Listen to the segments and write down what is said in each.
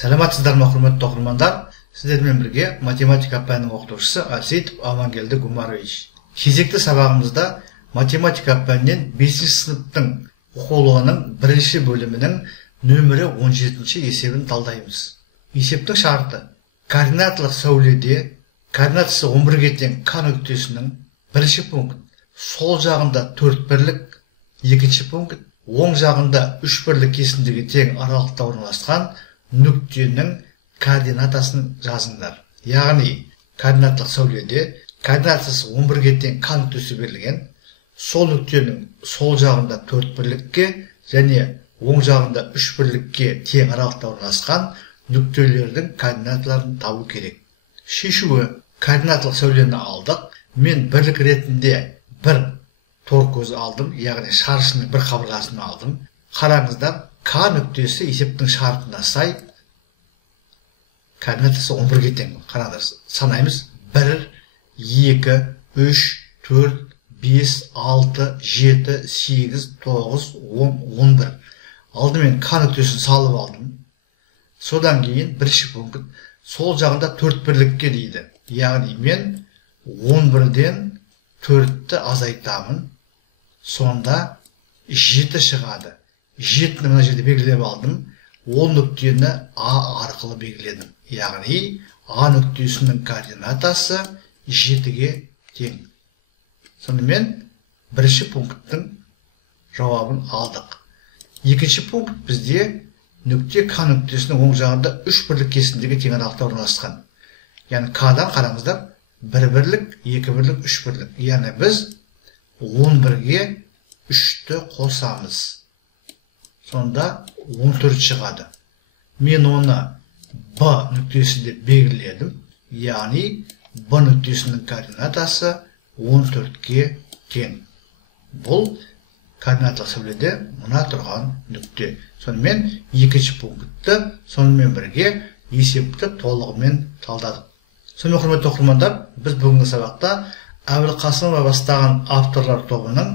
Саламатсыздар ма, құрметті оқырмандар? Сіздермен бірге математика пәнінің оқытушысы Асейтов Амангелді Гумарович. Кезекті сабағымызда математика пәнінен 5-ші сыныптың оқулығының 1-ші бөлімінің нөмірі 17-ші есебін талдаймыз. Есептің шарты: координаталық сәуледе координатасы 11-ге тең К нүктесінің 1-ші пункт сол жағында 4 бірлік, 2-ші пункт оң жағында 3 бірлік кесіндіге тең аралықта орналасқан нүктенің координатасын жазыңдар. Яғни, координаталық сәуледе координатасы 11-ге тең К нүктесі берілген, сол нүктенің сол жағында 4 бірлікке және оң жағында 3 бірлікке тең аралықта орналасқан нүктелердің координаталарын табу керек. Шешуі: координаталық сәулені алдық. Мен бірлік ретінде бір тор көзі алдым, яғни шаршының бір қабырғасын алдым. Қараңыздар, К нүктесі есептің шартына сай координатасы 11-ге тең. Қараңыздар, санаймыз: 1, 2, 3, 4, 5, 6, 7, 8, 9, 10, 11. Алдымен К нүктесін салып алдым. Содан кейін бірінші пункт сол жағында 4 бірлікке дейді. Яғни мен 11-ден 4-ті азайтамын. Сонда 7 шығады. 7-ні мына жерде белгілеп алдым. Ол нүктені А арқылы белгіледім. Яғни А нүктесінің координатасы 7-ге тең. Сонымен бірінші пункттың жауабын алдық. Екінші пункт бізде нүкте К нүктесінің оң жағында 3 бірлік кесіндіге тең аралықта орналасқан. Яғни К-дан қараңыздар, 1 бірлік, 2 бірлік, 3 бірлік. Яғни біз 11-ге 3-ті қосамыз. Сонда 14 шығады. Мен оны Б нүктесінде белгіледім. Яғни Б нүктесінің координатасы 14-ге тең. Бұл координаталық сәуледе мына тұрған нүкте. Сонымен екінші пунктті сонымен бірге есепті толығымен талдадық. Сонымен құрметті оқырмандар, біз бүгінгі сабақта Әбілқасымова бастаған авторлар тобының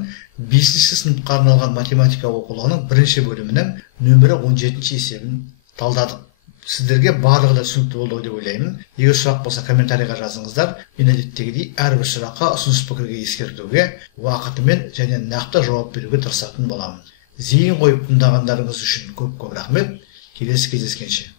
5-ші сыныпқа арналған математика оқулығының 1-ші бөлімінің нөмірі 17-ші есебін талдадық. Сіздерге барлығы да түсінікті болды деп ойлаймын. Егер сұрақ болса комментарийға жазыңыздар. Мен әдеттегідей әрбір сұраққа ұсыныс пікірге ескертуге, уақытымен және нақты жауап беруге тырысатын боламын. Зейін қойып тыңдағандарыңыз үшін көп рахмет. Келесі кездескенше.